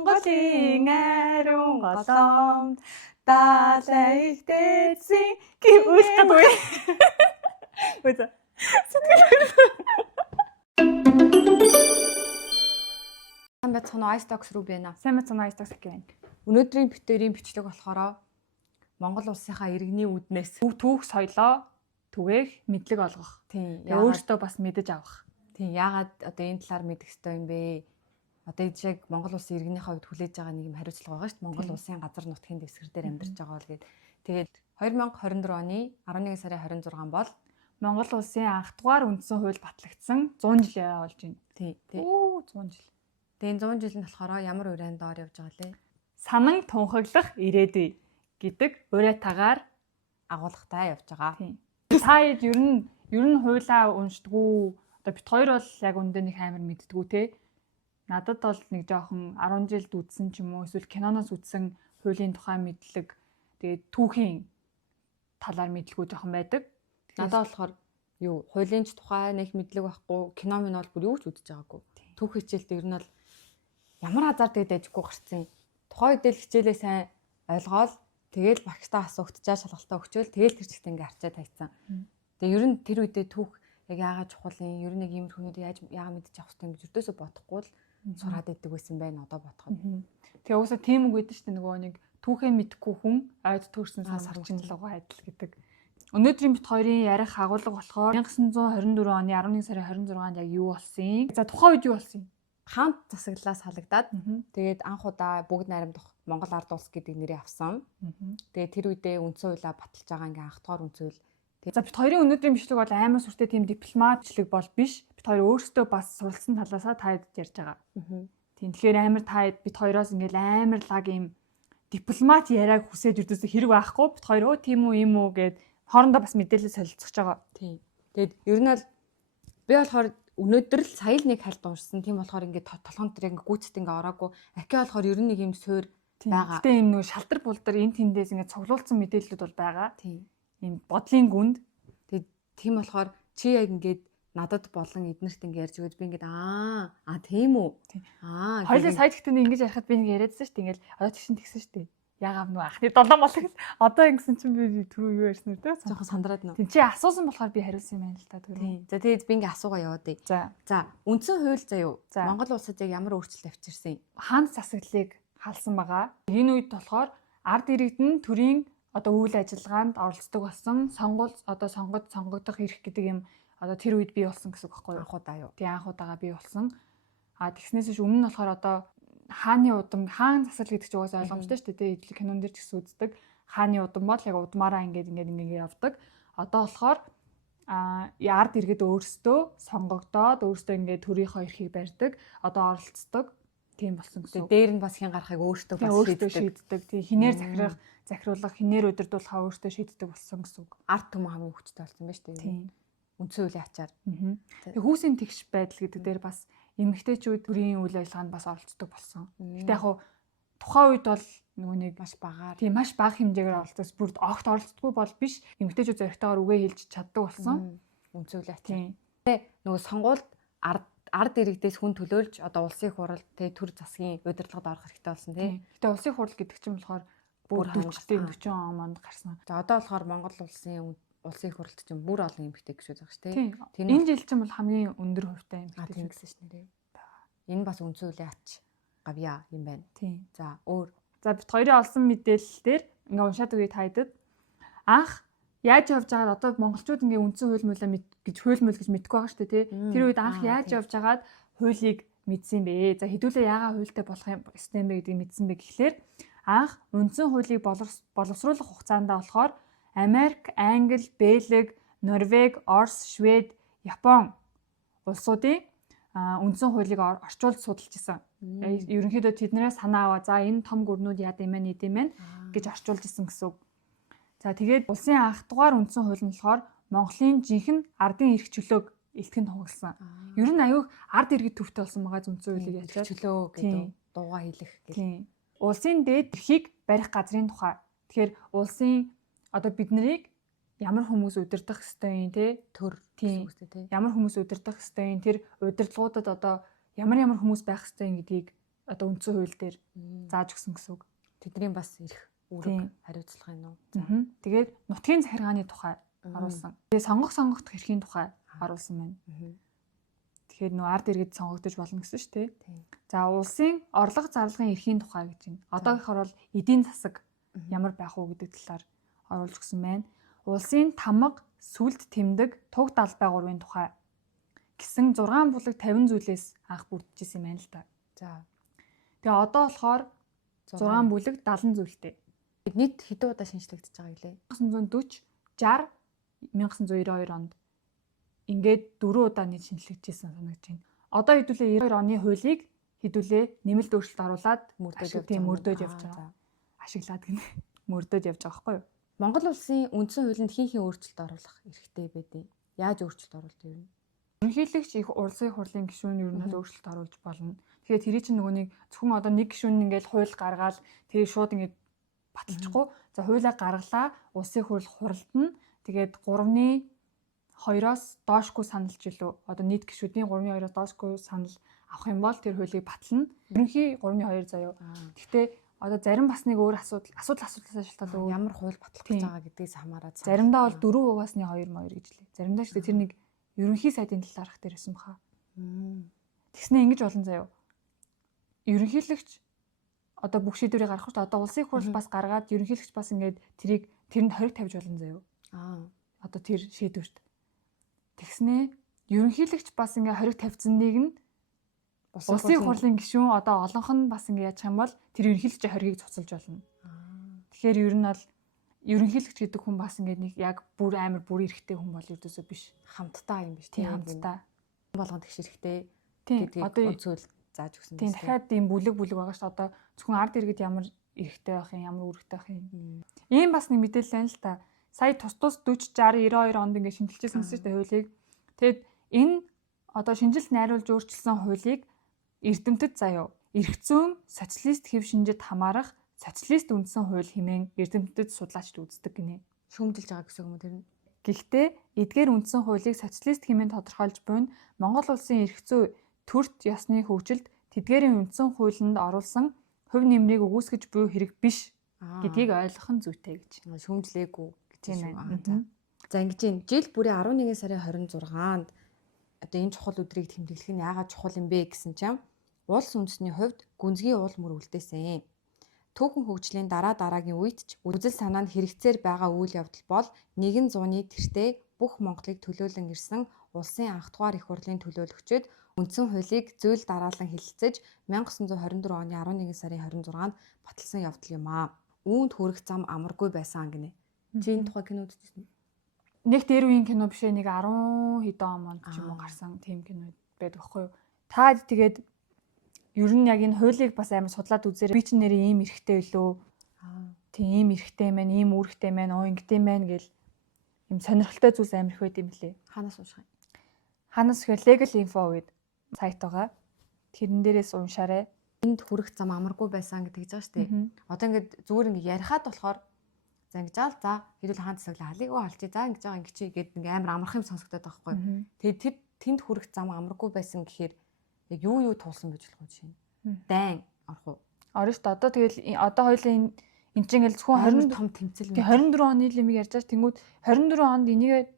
Монголын ариун голомт даалаа их дээдсийн гэвүүлгүй. Үгүй. Сайн байцгаана уу? Ice Talks руу байна. Сайн байна Ice Talks гэнэ. Өнөөдрийн битэрийн бичлэг болохоор Монгол улсынхаа иргэний үүднээс Түүх соёлоо түгээх, мэдлэг олгох. тийм Өөртөө бас мэдэж авах. тийм яагаад одоо энэ талаар мэдэх ёстой юм бэ? Одоо энэ шиг Монгол улсын иргэнийхээ хувьд хүлээж байгаа нэг юм хариуцлага байгаа шүү дээ. Монгол улсын газар нутгийн дэвсгэр дээр амьдарч байгаа бол гээд. Тэгээд 2024 оны 11 сарын 26 бол Монгол улсын анх дугаар үндсэн хууль батлагдсан 100 жилээ болж байна. тий. Оо 100 жил. Тэгээд 100 жил нь болохоор ямар урайн доор явж байгаа лээ? Санан тунхаглах ирээдүй гэдэг уриатагаар Агуулгатай явж байгаа. тийм. Та ер нь хуулаа уншдаггүй. Одоо бит хоёр бол яг үндэ нэг амар мэддэггүй те. Надад бол нэг жоохон 10 жилд үзсэн ч юм уу эсвэл киноноос үзсэн хуулийн тухай мэдлэг тэгээд түүхийн талаар мэдлэггүй жоохон байдаг. Надад болохоор юу хуулийн тухай нэг мэдлэг байхгүй, кино минь бол бүр юу ч үзэж байгаагүй. Түүх хичээлд ер нь бол ямар азар тэгээд ажиггүй гарцсан. Тухайн үедээ л хичээлээ сайн ойлгоол тэгэл багштай асуугтчаа шалгалтаа өгчөөл тэгэл тэр чигт ингээ харчаад тайцсан. Тэгээ ер нь тэр үедээ түүх яг яагаад чухал юм, ер нь яг иймэр хүмүүд яагаад мэдчих авах хэрэгтэй юм гэж өртөөсөө бодохгүй л сураад идэг байсан байна одоо бодоход. Тэгээ уусаа тийм үг гэдэг чинь нөгөө нэг түүхээ мэдхгүй хүн ойд төрсэн сарчин лугаа адил гэдэг. Өнөөдрийн бит хоёрын ярих агуулга болохоор 1924 оны 11 сарын 26-нд яг юу болсон юм? За тухайн үед юу болсон юм? Хаант засаглалаас халагдаад тэгээд анх удаа бүгд найрамдах Монгол ард улс гэдэг нэрийг авсан. Тэгээд тэр үедээ үндсэн хуулиа баталж байгаа ингээ анх дугаар үндсэн хууль. За бит хоёрын өнөөдрийн бичлэг бол амар сүртэй тийм дипломатчлэг бол биш. Бит хоёр өөрсдөө бас суралцсан талаасаа таад ярьж байгаа. Тийм тэгэхээр амар таад бит хоёроос ингээл амар лаг юм дипломат яриаг хүсэж өрдөөсө хэрэг байхгүй. Бит хоёр өө тийм үү юм уу гэд хоорондоо бас мэдээлэл солилцож байгаа. Тийм. Тэгээд ер нь бол би болохоор өнөөдөр л сая л нэг хальт уншсан. Тийм болохоор ингээд толгонд тэр ингээд гүйцэд ингээд ороогүй. Ахи болохоор ер нь нэг юм суур байгаа. Гэтэ юм нэг шалтар булдар энэ тэндээс ингээд цуглуулсан мэдээлэлүүд бол байгаа. Тийм. Ийм бодлын гүнд. Тэгээд тийм болохоор чи яг ингээд надад болон эднэрт ингээд ярьж өгөөд би ингээд тийм үү. Хоёлаа сая гэхдээ ингэж ярихад би нэг яриадсан шүү дээ. Ингээд одоо тэгсэн шүү дээ. Яагаад нүү анхны долоон болог одоо ингэсэн чинь би түрүү юу ярьсан үү те жоохон сандраад нөө. Тэг чи асуусан болохоор би хариулсан юм байна л та түрүү. Тийм. За тэгээд би ингээ асуугаа яваад. За үндсэн хууль заяа. Монгол улсад яг ямар өөрчлөлт авчирсан юм? Хаант засаглалыг халсан байгаа. Энэ үед болохоор ард иргэдэн төрийн одоо үйл ажиллагаанд оролцдог болсон сонгогдох эрх гэдэг юм одоо тэр үед бий болсон гэсэн үг байхгүй юу? Анх удаа юу? Тэг анх удаага бий болсон. Тэгснээс ч өмнө нь болохоор одоо хааны удам хаан засал гэдэг чинь угаасаа ойлгомжтой шүү дээ. Идэл кинон дээр ч гэсэн үздэг. Хааны удам бол яг удмаараа ингээд явдаг. Одоо болохоор ард иргэд өөрсдөө сонгогдоод өөрсдөө ингээд төрийнхөө эрхийг барьдаг. Одоо оролцдог. Тийм болсон гэсэн. Дээр нь бас хин гарахыг өөртөө шийддэг. Тийм хинээр захируулах, хинээр удирдуулахаа өөртөө шийддэг болсон гэсэн үг. Ард түмэн хамгийн хүчтэй болсон байна шүү дээ. Үндсэн хуулийн ачаар. Тэгээ хүүсийн тэгш байдал гэдэг дээр бас эмэгтэйчүүд төрийн үйл ажиллагаанд бас оролцдог болсон. Гэтэ яг тухайн үед бол нөгөө нэг маш багаар тийм маш бага хэмжээгээр оролцож бүрд огт оролцдоггүй бол биш эмэгтэйчүүд зоригтойгоор үгээ хэлж чаддаг болсон. Үндсэн хуулийн ачаар. Тэгээ нөгөө сонгуульд ард иргэдээс хүн төлөөлж одоо улсын хурал төр засгийн удирдлагад орох хэрэгтэй болсон тий. Гэтэ улсын хурал гэдэг чинь болохоор бүр 40 онд гарсан. За одоо болохоор Монгол улсын хуралд чинь бүр олон эмэгтэй гişүүд байгаа шүү тий. Энэ жил чинь бол хамгийн өндөр хувьтай эмэгтэй тийм гэсэн ш нэрээ. Энэ бас үндсэн хуулийн ач гавья юм байна. Тийм. За өөр. За бит хоёрын олсон мэдээлэлээр ингээ уншаад өгье тайдад. Анх яаж явж байгаад одоо монголчууд ингээ үндсэн хууль муулаа гэж мэдэхгүй байгаа шүү дээ тий. Тэр үед анх яаж явж байгаад хуулийг мэдсэн бэ? За хэдүүлээ яагаад хуультай болох юм ёстой юм бэ гэдгийг мэдсэн бэ гэхлээр анх үндсэн хуулийг боловсруулах хугацаанд болохоор Америк, Англи, Бельги, Норвеги, Орос, Швед, Япон улсуудын үндсэн хуулийг орчуулж судалж исэн. Ерөнхийдөө тэднээс санаа аваа. За энэ том гүрнүүд яад юм бэ, нийт юм бэ гэж орчуулж исэн гэсэн үг. За тэгээд улсын анх дугаар үндсэн хууль нь болохоор Монголын жинхэнэ ардын эрх чөлөөг элтгэн тунхагласан. Ер нь аюух ард иргэд төвтэй болсон байгаа үндсэн хуулийг ялчаад чөлөө гэдэг дуугаа хэлэх гэх. Улсын дээд эрхийг барих газрын тухай. Тэгэхээр улсын одоо бид нарыг ямар хүмүүс удирдах ёстой юм те төр гэсэн үгтэй те. Ямар хүмүүс удирдах ёстой юм тэр удирдлагуудад одоо ямар хүмүүс байх ёстой юм гэдгийг одоо үндсэн хууль дээр зааж өгсөн гэсэн үг. Тэдний бас ирэх үүрэг хариуцлага юм уу? Тэгээд нутгийн захиргааны тухай оруулсан. Тэгээд сонгох эрхийн тухай оруулсан байна. Тэгэхээр нөө ард иргэд сонгогдож болно гэсэн шүү дээ. За улсын орлого зарлагын эрхийн тухай гэж байна. Одоогийнхоор бол эдийн засаг ямар байх уу гэдэг талаар оруулж өгсөн байна. Улсын тамга, сүлд тэмдэг, туг далбай гурвын тухай гэсэн 6 булаг 50 зүйлээс анх бүрдчихсэн юм байна л та. За. Тэгээ одоо болохоор 6 бүлэг 70 зүйлтэй. Нийт хэдэн удаа шинжлэгдэж байгаа гэлээ? 1940, 60, 1992 онд ингээд 4 удаа нийт шинжлэгдэжсэн санагдаж байна. Одоо хэдүүлээ 92 оны хуулийг хэдүүлээ нэмэлт өөрчлөлт оруулаад мөрдөөд явж байгаа. Ашиглаад гинэ. Мөрдөөд явж байгаа байхгүй юу? Монгол улсын үндсэн хуулинд хин өөрчлөлт оруулах эрхтэй байдیں۔ Яаж өөрчлөлт оруулах юм? Ерөнхийлөгч их улсын хурлын гишүүн ер нь өөрчлөлт оруулж болно. Тэгэхээр тэрий чинь нөгөө нэг зөвхөн одоо нэг гишүүн ингээд хууль гаргаад тэрийг шууд ингээд баталчихгүй. За хуулиа гаргалаа, улсын хурлд нь тэгээд 3-ны 2-оос доошгүй саналж илүү одоо нийт гишүүдийн 3-ны 2-оос доошгүй санал авах юм бол тэр хуулийг батална. Ерөнхий 3-ны 2 заяа. Гэхдээ одоо зарим бас нэг өөр асуудлаас шалтгаалаад ямар хууль баталж байгаа гэдгээс хамаарат. Заримдаа бол 4%-аас 2 гэж лээ. Заримдаа ч тэр нэг ерөнхий сайдын талаар ах дээрсэн баха. Тэгснэ ингэж болон заяа. Ерөнхийлөгч одоо бүх шийдвэрийг гаргах шүү дээ. Одоо улсын хурл бас гаргаад ерөнхийлөгч бас ингээд тэрэнд хориг тавьж болно заяа. Одоо тэр шийдвэрт. Тэгснэ ерөнхийлөгч бас ингээ хориг тавьцсныг нь улсын хурлын гишүүн одоо олонх нь бас ингээ яачих юм бол тэр ерөнхийлөгчийн хоригийг цуцалж болно. Тэгэхээр ер нь бол ерөнхийлөгч гэдэг хүн бас ингээ нэг яг бүр амар бүр эрэхтэй хүн бол ердөөсөө биш. Хамтдаа юм биш. Тийм хамтдаа. Болгонд их эрэхтэй гэдгийг онцгой зааж өгсөн тийм дахиад ийм бүлэг байгаа шүү дээ. Одоо зөвхөн ард иргэд ямар эрэхтэй байх юм, ямар үүрэгтэй байх юм. Ийм бас нэг мэдээлэл байна л та. Сая тус 40 60 92 онд ингээ шинжилжсэн гэсэн шүү дээ хуулийг. Тэгэд энэ одоо шинжилт найруулж өөрчилсөн хуулийг эрдэмтэд заяа эрх зүйн социалист хэв шинжид хамаарах социалист үндсэн хууль хэмээн эрдэмтэд судлаачд үздэг гинэ. Шүүмжилж байгаа гэсэн юм уу тэр нь? Гэхдээ эдгээр үндсэн хуулийг социалист хэмээн тодорхойлж буйн Монгол улсын эрх зүй төрт ёсны хөгжилд тэдгээрийн үндсэн хуулинд оруулсан хувь нэмрийг өгөөсгөж буй хэрэг биш гэдгийг ойлгох нь зүйтэй гэж. Шүүмжлээгүй гэж юм. За ингэж жил бүрийн 11 сарын 26-нд одоо энэ чухал өдрийг тэмдэглэх нь яагаад чухал юм бэ гэсэн чинь улс үндэсний хувьд гүнзгий уул мөр үлдээсэн. Түүхэн хөгжлийн дараагийн үед ч үзэл санаа нь хэрэгцээр байгаа үйл явдал бол 100 тэртээ бүх Монголыг төлөөлөн ирсэн улсын анх дугаар их хурлын төлөөлөгчид үндсэн хуулийг зөөл дараалан хэлэлцэж 1924 оны 11 сарын 26-нд баталсан явдал юм аа. Үүнд хүрэх зам амаргүй байсан гинэ. Чи энэ тухай кино үзчихсэн үү? Нэг дээр үеийн кино биш ээ, нэг 10 хэдэн онд ч юм уу гарсан тийм кино байдаг байхгүй юу? Та тэгээд ер нь яг энэ хуулийг бас амар судлаад үзээрэй. Би ч нэрээ ийм эрэхтэй билүү? Тийм ийм эрэхтэй маань, ийм үүрэгтэй маань, ингэдэм маань гэл юм сонирхолтой зүйлс амар их байд юм лээ. Ханаас унших юм? Ханаас гэхээр Legal Info гэдэг сайт байгаа. Тэрэн дээрээс уншаарай. Энд хүрэх зам амаргүй байсан гэдэг гэж байгаа шүү дээ. Одоо ингээд зүгээр ингээд ярихад болохоор за ингэж за хэдүүл хаан засаглаа халигөө халчи за ингэж байгаа ингэж гээд ингээд амар амархан юм сонсогдоод байгаа байхгүй. Тэгээд тэнд хүрэх зам амаргүй байсан гэхээр яг юу туулсан гэж болох юм чинь. Дайн орох уу? Орно шүү дээ. Одоо тэгэл одоо хоёлын энэ чинь ингээл зөвхөн 20 том тэмцэл 24 оны лимиг ярьж байгаа. Тэнгүүд 24 онд энийг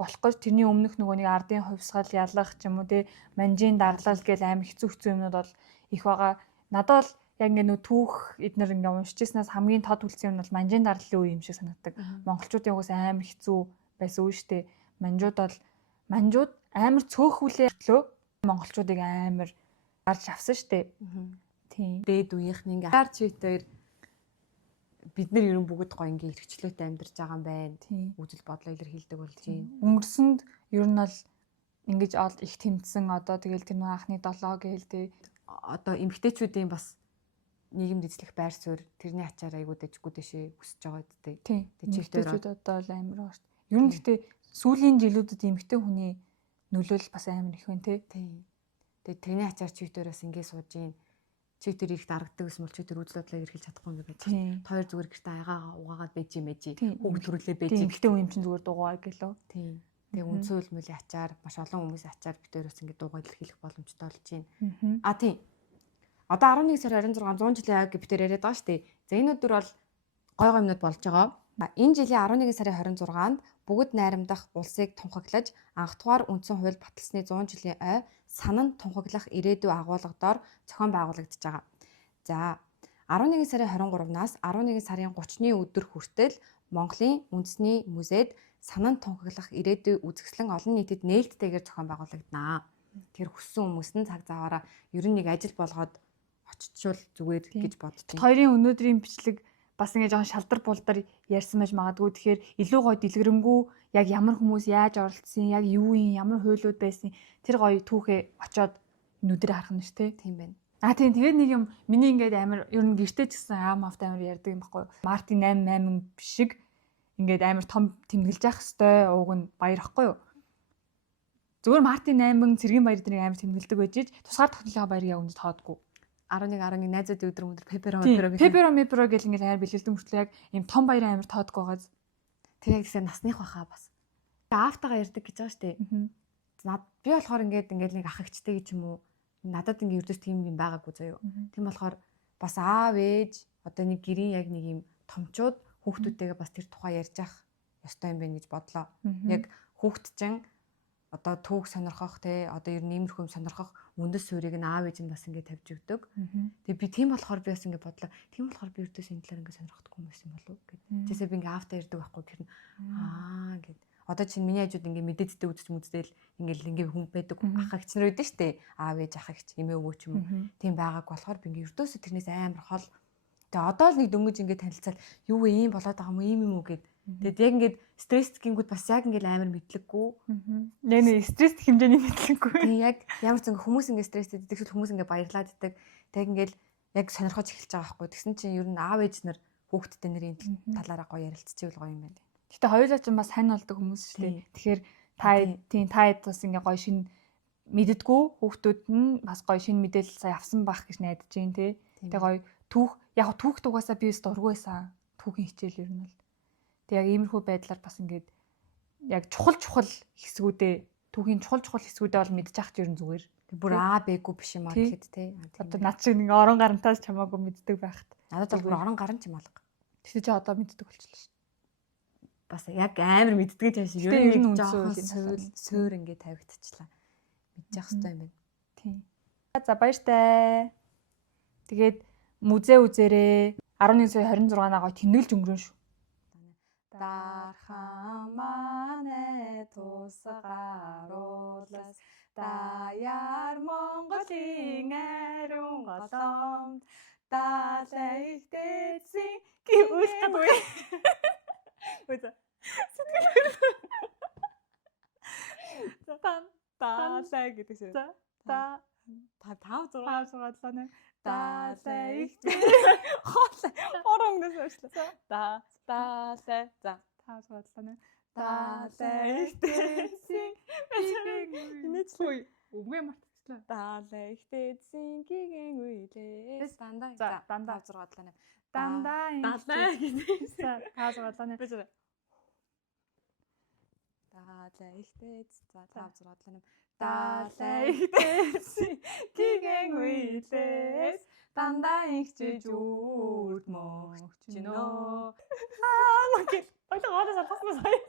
болох гэж тэрний өмнөх нөгөө нэг ардын хувьсгал ялах ч юм уу те манжийн дарлал гэл амар хэцүү юмнууд бол их байгаа. Надад бол яг ингээ нөө түүх эднэр ингээ уншижсэнээс хамгийн тод үлдсэн юм бол манжийн дарлалын үе юм шиг санагддаг. Монголчуудын угаас амар хэцүү байсан үе штэ. Манжууд амар цөөхүүлээ монголчуудыг амар гарч авсан штэ. Тийм. Дээд үеийнх нь ингээ хаар чивтээр бид нар ерөн бүгд гоё ингээ эрхчлөөтэй амьдарч байгаа юм байна. Үзэл бодлоо илэрхийлдэг болж байна. Өнгөрсөнд ер нь бол ингэж их тэмцсэн одоо тэгэл тэр нэг анхны 7 гээл тэ одоо эмгтээчүүдийн бас нийгэмд эзлэх байр суурь тэрний ачаар айгуу дэжгүй дэшээ өсөж байгаа гэдэг. Тийм. Эмгтээчүүд одоо л амар байна шүү дээ. Ер нь гэхдээ сүүлийн жилүүдэд эмгтээ хүний нөлөөлөл бас амар их байна те. Тийм. Тэгээд тэрний ачаар чивтээр бас ингээ сууж ийн. Чивтэр их дарагдаг гэсэн бол чивтэр үзэл бодлоо эрхэлж чадахгүй юм байна. Хоёр зүгээр гэртээ аягаа угаагаад байж юм ээж. Хүүхд төрүүлээ байж. Эмгтээ хүн юм чинь зүгээр дугаа гэлөө. Тийм. Тэгээ үндсэн хөлмөлийн ачаар маш олон хүмүүсийн ачаар битээрээс ингэ дуугаа илэрхийлэх боломжтой болж байна. Тийм. Одоо 11 сарын 26 100 жилийн ай гэж бид яриад байгаа шүү дээ. За энэ өдөр бол гой юмнууд болж байгаа. Энэ жилийн 11 сарын 26-нд бүгд найрамдах улсыг тунхаглаж анх дугаар үндсэн хууль баталсны 100 жилийн ой санан тунхаглах ирээдүй агуулгадоор зохион байгуулагдаж байгаа. За 11 сарын 23-наас 11 сарын 30-ны өдөр хүртэл Монголын үндэсний музейд санан тунхаглах ирээдүй үзэсгэлэн олон нийтэд нээлттэйгээр зохион байгуулагдана. Тэр хүссэн хүмүүс нь цаг заваараа ер нь нэг ажил болгоод очичвол зүгээр гэж бодож байна. Хоёрын өнөөдрийн бичлэг бас ингэ жоохон шалдар булдар ярьсан байж магадгүй. Тэгэхээр илүү гоё дэлгэрэнгүй яг ямар хүмүүс яаж оролцсон, яг юу юм, ямар хуйлууд байсан тэр гоё түүхээ очоод нүдэрээ харах нь ш тэ. Тийм байна. Тийм тэгээд нэг юм миний ингээд амар ер нь гэртээ ч гэсэн мафт амар ярьдаг юм баггүй. Мартин 88 шиг ингээд амар том тэмдэглэж явах хэвээр ууг нь баяр ахгүй юу? Зүгээр Мартин 8 цэргийн баяр дээр амар тэмдэглэдэг байж тусгаар тогтнолынхаа баярыг яг үнэд тоодгүй. 11 найзууд өдөр Пеперо гэл ингээд амар бэлгэлдэн хүртэл яг ийм том баярын амар тоодгүй газ. Тэр яг гэсэн насных баха бас. Аавтайгаа ярьдаг гэж байгаа шүү дээ. Би болохоор ингээд нэг ах эгчтэй гэж юм уу? Надад ингээд ердөөс тийм юм байгаагүй заяа. Тийм болохоор бас аав ээж одоо нэг гэрийн яг нэг юм томчууд хүүхдүүдтэйгээ бас тэр тухай ярьж ах ёстой юм байна гэж бодлоо. Яг хүүхд чинь одоо түүх сонирхох те одоо ер нь иймэрхүү сонирхох үндэс суурийг нь аав ээж нь бас ингээд тавьж өгдөг. Тэгээ би тийм болохоор би бас ингээд бодлоо. Тийм болохоор би ердөөс энэ талаар ингээд сонирхдаггүй юм байсан болов гэд. Тэсээ би ингээд аавтаа ярьдаг байхгүй гэх нь гэд. Одоо чинь миний хажууд ингээд мэдээдтэй үздээл ингээд хүн байдаг ах эгч нар байдаг штэ. Аав ээж ах эгч эмээ өвөө ч юм уу. Тийм байгааг болохоор би ингээд ердөөсөө тэрнээс амар хол. Тэгээ одоо л нэг дөнгөж ингээд танилцаад юу вэ ийм болоод байгаа юм уу ийм юм уу гэд. Тэгээд яг ингээд стресс гингүүд бас яг ингээд амар мэдлэггүй. Яг нэг стресс хэмжээний мэдлэггүй. Тийм яг ямар ч ингээ хүмүүс ингээд стресстэй идэх хүмүүс ингээ баярлаад идэг. Тэг ингээд яг сонирхож эхэлж байгаа байхгүй. Тэгсэн чинь ер нь аав ээж нар хүүхдтэй нэрийн талаараа гоё ярилцчихвэл гоё юм байна. Гэтэ хоёулаа ч бас хань болдог хүмүүс шүү дээ. Тэгэхээр та бас ингээ гоё шин мэддэггүй хүүхдүүд нь бас гоё шин мэдээлэл сая авсан байх гэж найдаж байна те. Тэг гоё түүх яг түүх дугаасаа би бас дургүй байсан. Түүхийн хичээл ер нь бол. Тэг яг иймэрхүү байдлаар бас ингээд яг чухал хэсгүүдээ түүхийн чухал хэсгүүдээ бол мэдчих ах ер нь зүгээр. Бүр бэгүй биш юм аа гэхэд те. Одоо над шиг нэг орон гарантаас чамаагүй мэддэг байхад. Надад бол бүр орон гарын ч юм алга. Тэгсэн чи одоо мэддэг болчихлоо шүү. Бас яг амар мэддэг тааш ер нь жоохон суур ингээд тавигдчихлаа. Мэдчих хэвээр юм байна. Тийм. За баяртай. Тэгээд музей үзээрээ 11 сая 26-аа гоё тэмдэглэж өнгөрөн шүү. Дархан манай тусгаруулас даяар Монголын ариун голомт далай ихтэйсэн Үлдэхгүй. Үгүй. далай гэдэг шиг. За 5 6 сугаалаа. далай ихтэй. Оронгоос уушлаа. Далай за 5 сугаалаа. далай ихтэйсэн Инээчгүй. Үгүй мартчихлаа. далай ихтэйсэн гиген үйлээс дандаа за дандаа 6 талаа. Дандаа далай гэдэг. За 5 сугаалаа. Далай ихтэйц за 5 6 талаа. Далай ихтэйсэн гиген үйлээс дандаа ихчиж үрд мөгчнөө. Мөн гэл. Ойлоо гоолоо салгасан сая.